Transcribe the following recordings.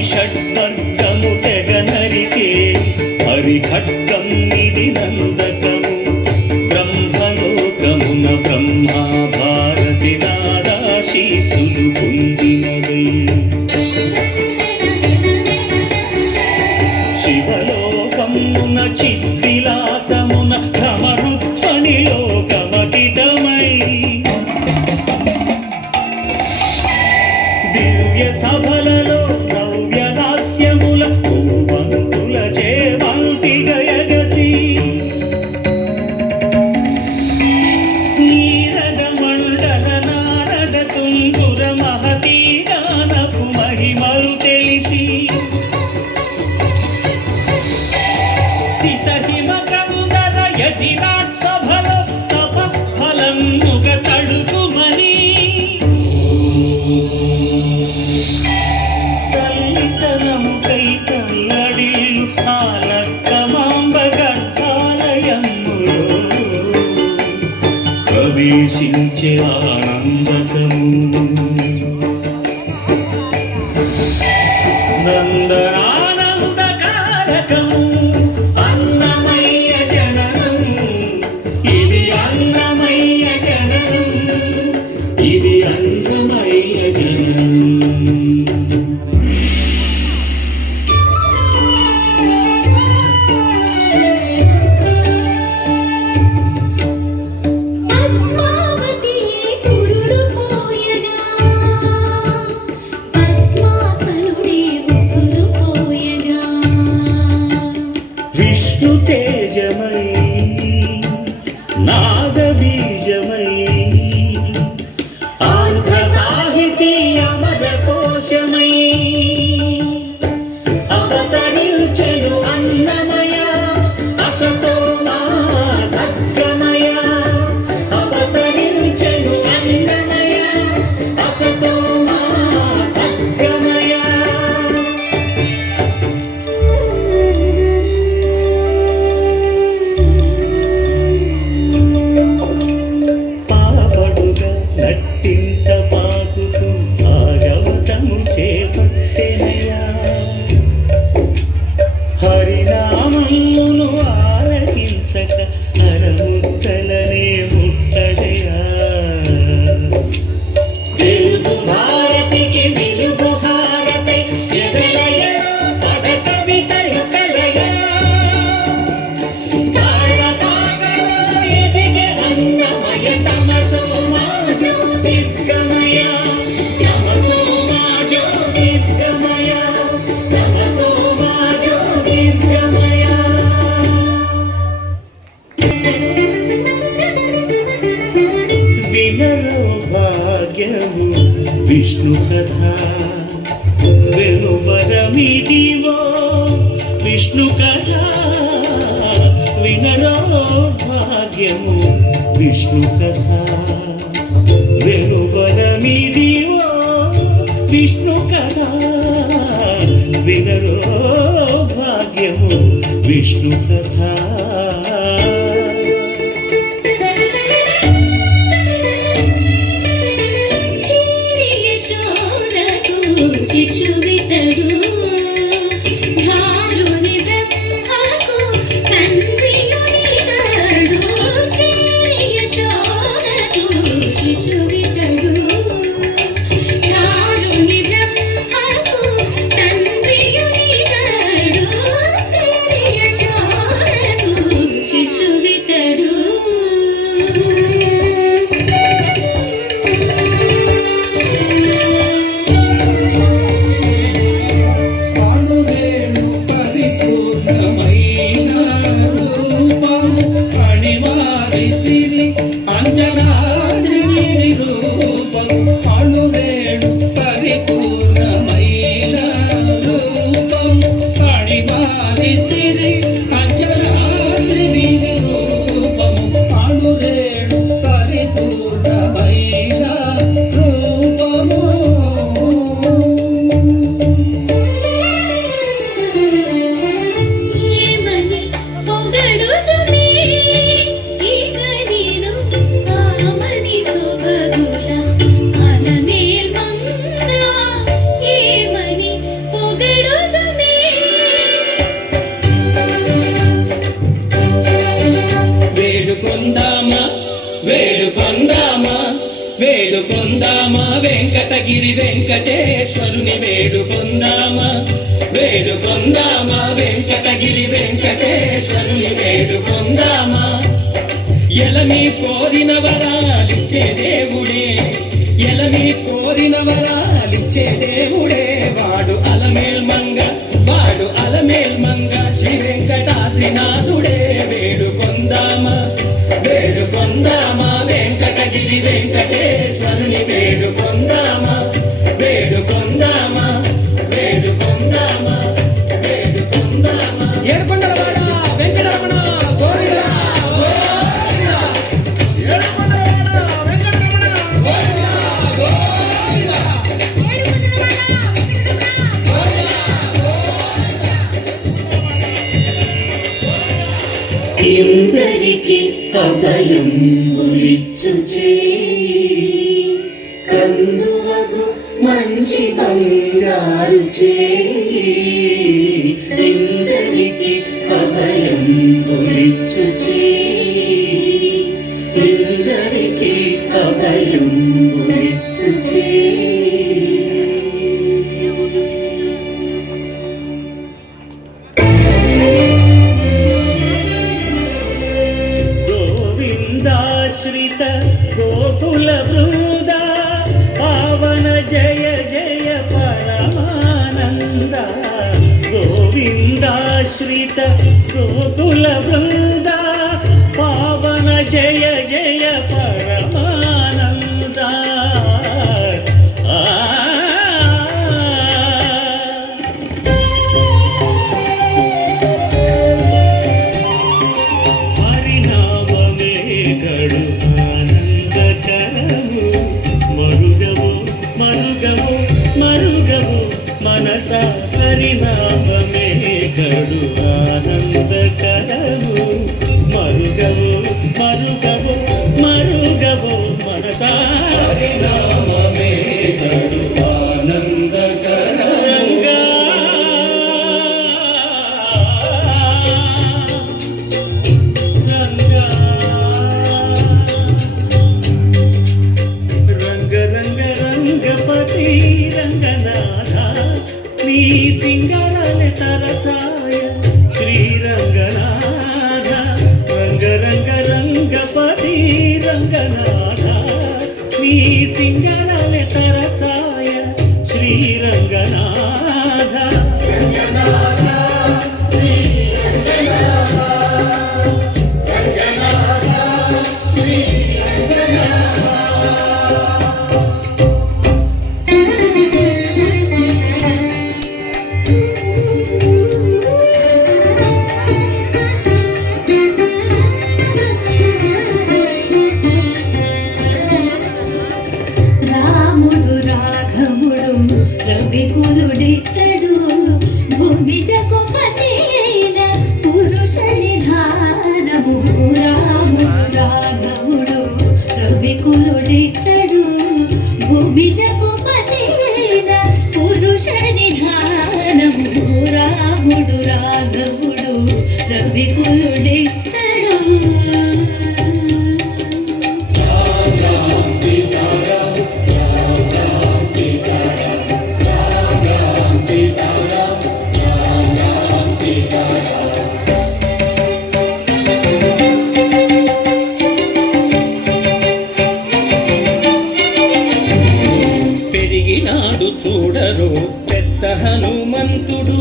హరిషడ్వర్గము తెగ నరికే హరిఖడ్గం ఇది నందకము బ్రహ్మలోకమున బ్రహ్మా భారతి నాదాశీసులు పొందినదై శివలోకమున చిద్విలాసమున భ్రమరుధ్వనిలో గమకితమై దివ్య సభలలో నవ్యదాస్యముల భూవంతుల చేవంతి గయగసి నీరద మండల నారద తుంగుర మహతీ గానపు మహిమలు తెలిసి సితహిమ కందర యతిరాట్ సభలో తపఫలముగ తడుకుమని తల్లితనముకై కల్లడిల్లు ఆలక్కమాంబ గర్భాలయములో ప్రవేశించే ఆనందకము నందనానందకారకము అన్నమయ్య జననం ఇది అన్నమయ్య జననం ఇది అన్నమయ్య జననం విష్ణు తేజమై నాదబీజమై ఆంధ్ర సాహితీ అమర కోశమై అవతరించెను అన్నమయ అసతో మా సద్గమయ అవతరించెను అన్నమయ అసతో మా సద్గమయ నట్టింత పాకుతూ భాగవతము చేపట్టెనయా హరినామమును ఆలకించక హరముద్దలనే ముట్టడయా తెలుగు భారతికి వెలుగు హారతై ఎదలయను పద కవితలు కలయా కాళకాగలో ఎదిగే అన్నమయ తమసో మా జ్యోతిర్గమయ తమసో మా జ్యోతిర్గమయ తమసో మా జ్యోతిర్గమయ వినరో భాగ్యము విష్ణు కథ వెనుబరమిదివో విష్ణు కథ వినరో భాగ్యము విష్ణు కథ వెనుబరమిదివో విష్ణు కథ వినరో భాగ్యము విష్ణు కథ శిశువితడు ధారుని బ్రహ్మకు తండ్రియునితడు చేరి యశోదకు శిశువితడు ధారుని బ్రహ్మకు తండ్రియునితడు చేరి యశోదకు శిశువితడు అంజనాద్రి రూపం అణువేణు పరిపూర్ణమైన రూపం అణిమాది సిరి అంజనాద్రి రూపం అణువేణు పరిపూర్ణమైన రూపము ఏమని పొగడుదుమే ఇక నీ వేడుకొందామా వేడుకొందామా వేడుకొందామా వెంకటగిరి వెంకటేశ్వరుని వేడుకొందామా వేడుకొందామా వెంకటగిరి వెంకటేశ్వరుని వేడుకొందామా ఎలమి కోరిన వరాలిచ్చే దేవుడే ఎలమి కోరిన వరాలిచ్చే దేవుడే వాడు అలమేల్ మంగ శ్రీ వెంకటాద్రినాథుడే వేడుకొందామా వేడుకొందామా వెంకటగిరి వెంకటేశ్వరుని వేడుకొందామా వేడుకొందామా వేడుకొందామా వేడుకొందామా ఏడుకొండలవాడ వెంకటరమణ గోవిందా ఏడుకొండలవాడ వెంకటరమణ గోవిందా గోవిందా ఇందరికి అభయం ఉలిచ్చు చేయి కందువగు మంచి బంగారు చేయి ఇందరికి అభయం ఉలిచ్చు చేయి ఇందరికి అభయం ఉలిచ్చు చేయి శ్రీత గోకుల బృంద పావన జయ జయ పరమానంద గోవిందాశ్రిత గోకుల బృంద పావన జయ జయ పరమానంద మనస హరినామమే కడు ఆనందకరము మరుగవు మరుగవు మరుగవు మనస హరినామమే కడు ఆనందకరంగా రంగ రంగ రంగపతి రంగనాథ నీ సింగరాల తరసాయ శ్రీరంగనాథ రంగ రంగ రంగపతి రంగనాథ నీ సింగరాల తరసాయ శ్రీరంగనాథ రవికులుడితడు భూమిజకు పతి అయిన పురుష నిధానము రాముడు రాఘవుడు రవికులుడితడు భూమిజకు పతి అయిన పురుష నిధానము రాముడు రాఘవుడు రవికులుడితడు పెరిగినాడు చూడరు పెద్ద హనుమంతుడు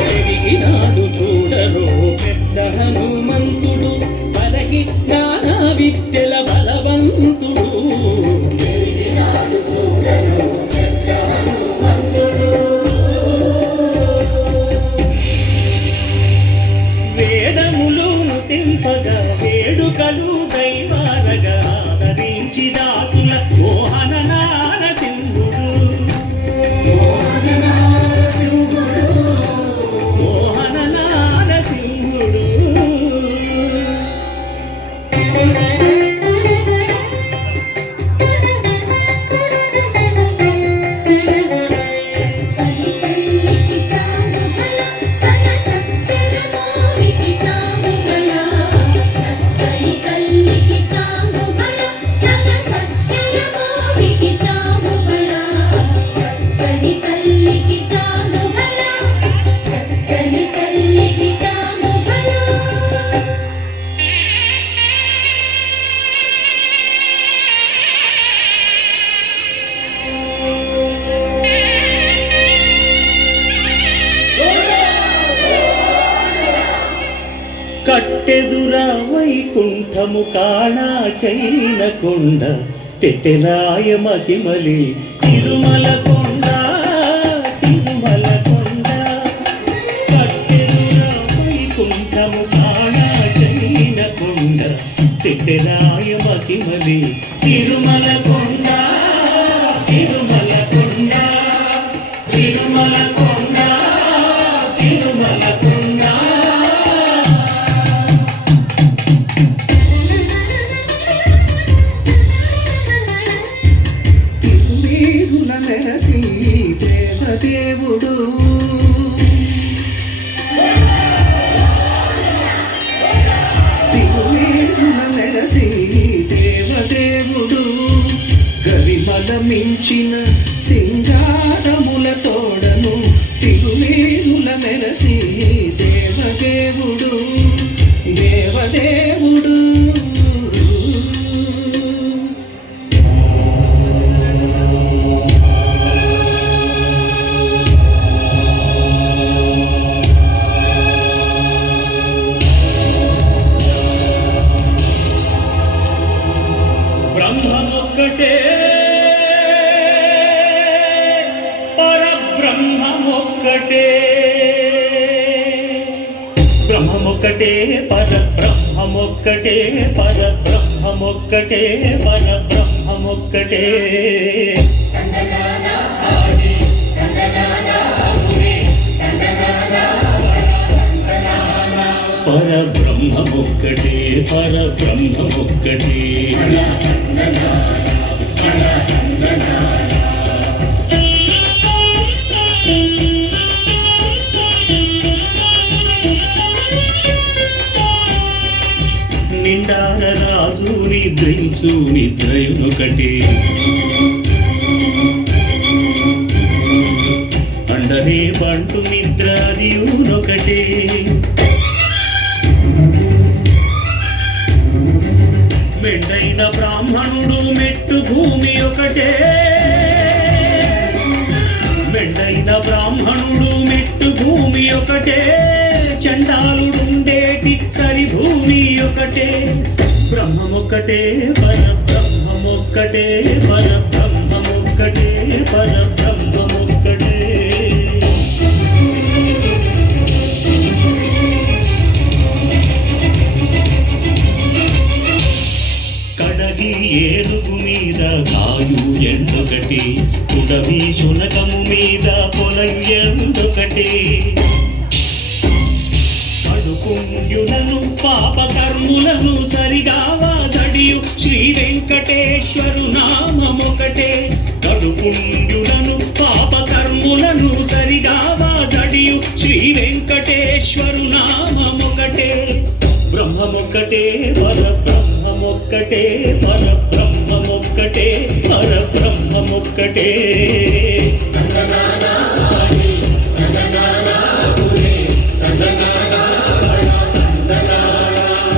పెరిగినాడు చూడరు పెద్ద హనుమంతుడు పలగి నానా విద్యల బలవంతుడు పెరిగినాడు చూడరు పెద్ద హనుమంతుడు వేదములు ముతింపగా వేడుకలు దైవారగా ఆదరించి దాసుల మోహన నారసింహుడు మోహన నారసింహుడు కట్టెదురా వైకుంఠము కాణా చైన కొండ తెట్టెలాయ మహిమలి తిరుమల కొండ తిరుమల కొండ కట్టెదురా వైకుంఠము కాణా చైన కొండ తెట్టెలాయ మహిమలి తిరుమల కొండ తిరుమల కొండ తిరుమల కొండ తిరుమల కొండ. తిరుమేరుల మెరసి దేవదేవుడు తిరుమేరుల మెరసి దేవదేవుడు గరిమల మించిన సింగారముల తోడను తిరుమేరుల మెరసి దేవదేవుడు దేవదేవుడు. బ్రహ్మమొక్కటే పరబ్రహ్మమొక్కటే బ్రహ్మమొక్కటే పరబ్రహ్మమొక్కటే పరబ్రహ్మమొక్కటే పరబ్రహ్మమొక్కటే. పరబ్రహ్మమొక్కటే పరబ్రహ్మమొక్కటే. నిండార రాజు నిద్రించు నిద్రయునొకటి అండనే బంటు నిద్ర అదియునొకటి మెండైన బ్రాహ్మణుడు మెట్టు భూమి ఒకటే మెండైన బ్రాహ్మణుడు మెట్టు భూమి ఒకటే చండాలుడుండేటి సరి భూమి ఒకటే. బ్రహ్మమొక్కటే పరబ్రహ్మమొక్కటే పరబ్రహ్మమొక్కటే పరబ్రహ్మమొక్కటే. కడగి ఏనుగు మీద కాయు ఎండొకటి కుడవి శునకము మీద పొలం ఎండొకటి పుణ్యులను పాపకర్ములను సరిగావా జడియు శ్రీ వెంకటేశ్వరు నామమొకటే కడు పుణ్యులను పాపకర్ములను సరిగావా జడియు శ్రీ వెంకటేశ్వరు నామమొకటే. బ్రహ్మమొక్కటే పరబ్రహ్మమొక్కటే పరబ్రహ్మమొక్కటే పరబ్రహ్మమొక్కటే.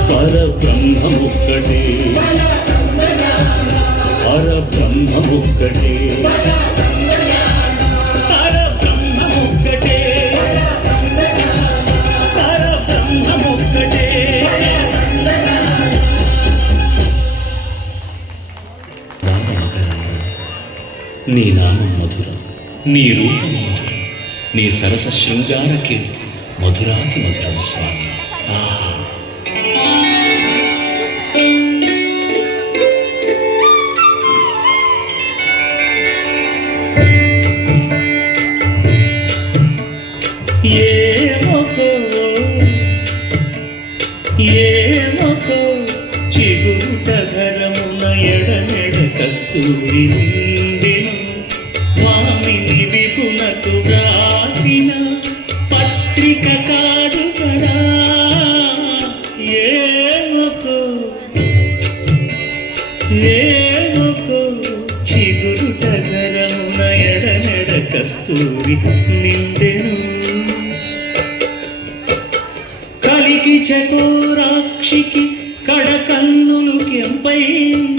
పరబ్రహ్మమొక్కటే పరబ్రహ్మమొక్కటే పరబ్రహ్మమొక్కటే పరబ్రహ్మమొక్కటే. నీ నామం మధురం నీ రూపం మధురం నీ సరస శృంగార కీర్తి మధురాతి మధురం స్వామి. ఆహా ఏమకో చిగుట ధరమున ఎడమెడ కస్తూరి నిండెను స్వామిని విపునకు వ్రాసిన పత్రిక కాదు కదా. ఏమకో చిగుట ధరమున ఎడమెడ కస్తూరి నిండెను కలికి చకోరాక్షికి కడకన్నులు కెంపై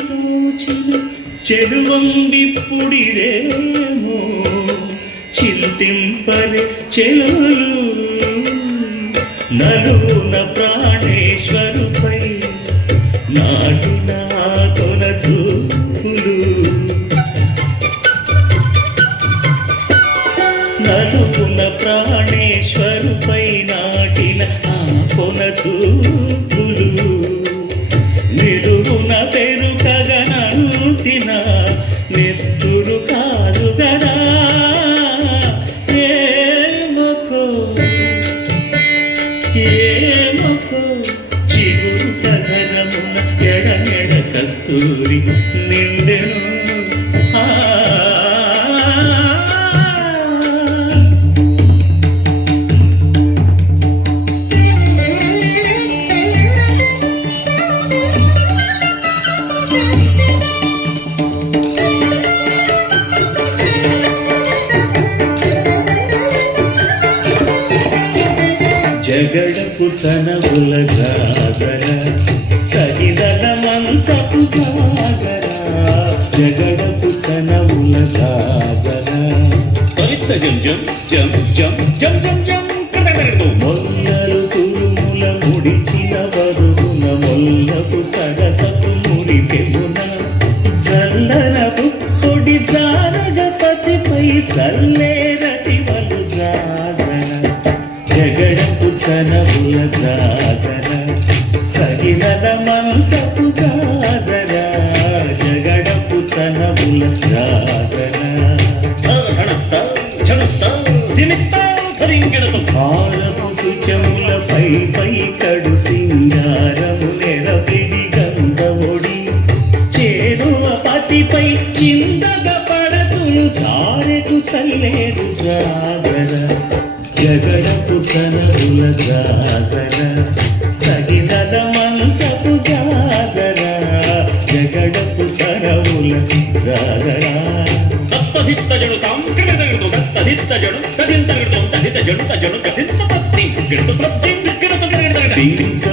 తోచిన చెడువంబిప్పుడిదేమో చింతింపలే చెలులు నలున ప్రాణేశ్వర కళ్ళలోన చూపులు నిలువున పెరుకగనంటిన నెత్తురు కాదు గదా ఏమకో చిగురు కథనమున ఎడమెడ కస్తూరి నిండెను జగడపు చనవుల జాజర సగిదల మంచపు జాజర జగడపు చనవుల జాజర జం జం జం జం జం జం జం మొల్లలు తురుముల ముడిచిన బరువున మొల్లపు సరసపు మురిపెమున చల్లనపు కొడి జారగపతిపై చల్లేరటి వలు జాజర జగడపు చనవుల జాజర సగినల మంచపు జాజర జగడపు చనవుల జాజర హారపు తుచములపై పై కడు సింగారము నెరపిడి గంధముడి చేరువ పతిపై చిందగ పడతులు సారెకు చల్లేరు జాజర జగడపు చనవుల జాజర సగినల మంచపు జాజర జగడపు చనవుల జాజర దత్తహిత్త జడు తాం క్రిడదగడు దత్తహిత్త జడు కదింతగడు తదిత జడు తజడు కదింత పత్తి గిడుత ప్రత్తి గిడుత గిడుత